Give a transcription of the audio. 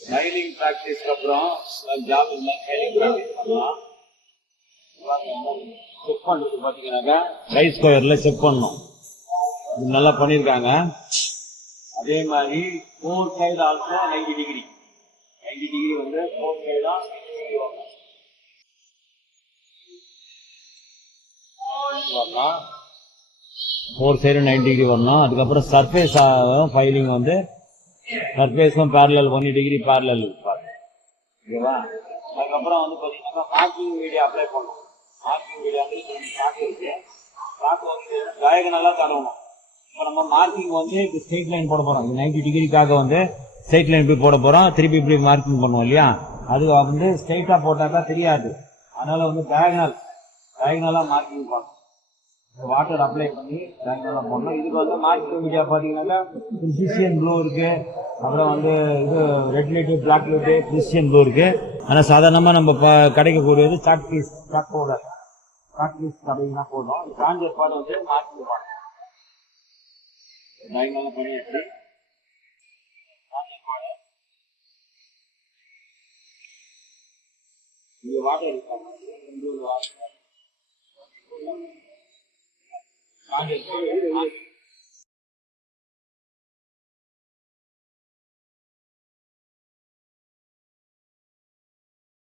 Filing ப்ராக்டிஸ்க்கு அப்புறம் job இல்லை filing practice பண்ணலாம். செக் பண்ணுறது பார்த்தீங்கன்னாக்கா ட்ரை ஸ்கொயரில் செக் பண்ணணும். இது நல்லா பண்ணியிருக்காங்க. அதே மாதிரி 4 சைடு ஆல்சோ 90 டிகிரி வந்து 4 சைடாக 4 சைடு 90 டிகிரி வரணும். அதுக்கப்புறம் சர்ஃபேஸ் ஃபைலிங் வந்து சர்ஃபேஸும் பேரலல் 1 டிகிரி பேரலல் ஓகேவா. அதுக்கப்புறம் வந்து பார்த்தீங்கன்னா மார்க்கிங் மீடியா அப்ளை பண்ணணும். மார்க்கிங் மீடியா வந்து ஸ்டாக் இருக்கு. ஸ்டாக் வந்து டயகனலாக தரணும். இப்போ நம்ம மார்க்கிங் வந்து இப்போ ஸ்ட்ரெயிட் லைன் போட போகிறோம். 90 டிகிரிக்காக வந்து ஸ்ட்ரெயிட் லைன் இப்படி போட போகிறோம். திருப்பி இப்படி மார்க்கிங் பண்ணுவோம் இல்லையா. அது வந்து ஸ்ட்ரெயிட்டாக போட்டாக்கா தெரியாது. அதனால வந்து டயகனலாக மார்க்கிங் பண்ணணும். வாட்டர் அப்ளை பண்ணி டயகனலாக போடணும். இதுக்கு வந்து மார்க்கிங் மீடியா பார்த்தீங்கன்னாக்கா பிரிசிஷியன் ப்ளூ இருக்கு. அப்புறம் வந்து இது red light, black light, Prussian blue இருக்கு. ஆனால் சாதாரணமாக நம்ம கிடைக்கக்கூடியது சாக் பவுடர். சாக் பீஸ் அப்படின்னா போதும். காஞ்ச பாடு வந்து மார்க்கிங் பண்ணணும். டயகனலாக பண்ணியாச்சு. இங்கே வாட்டர் இருக்காங்க. வாட்டர்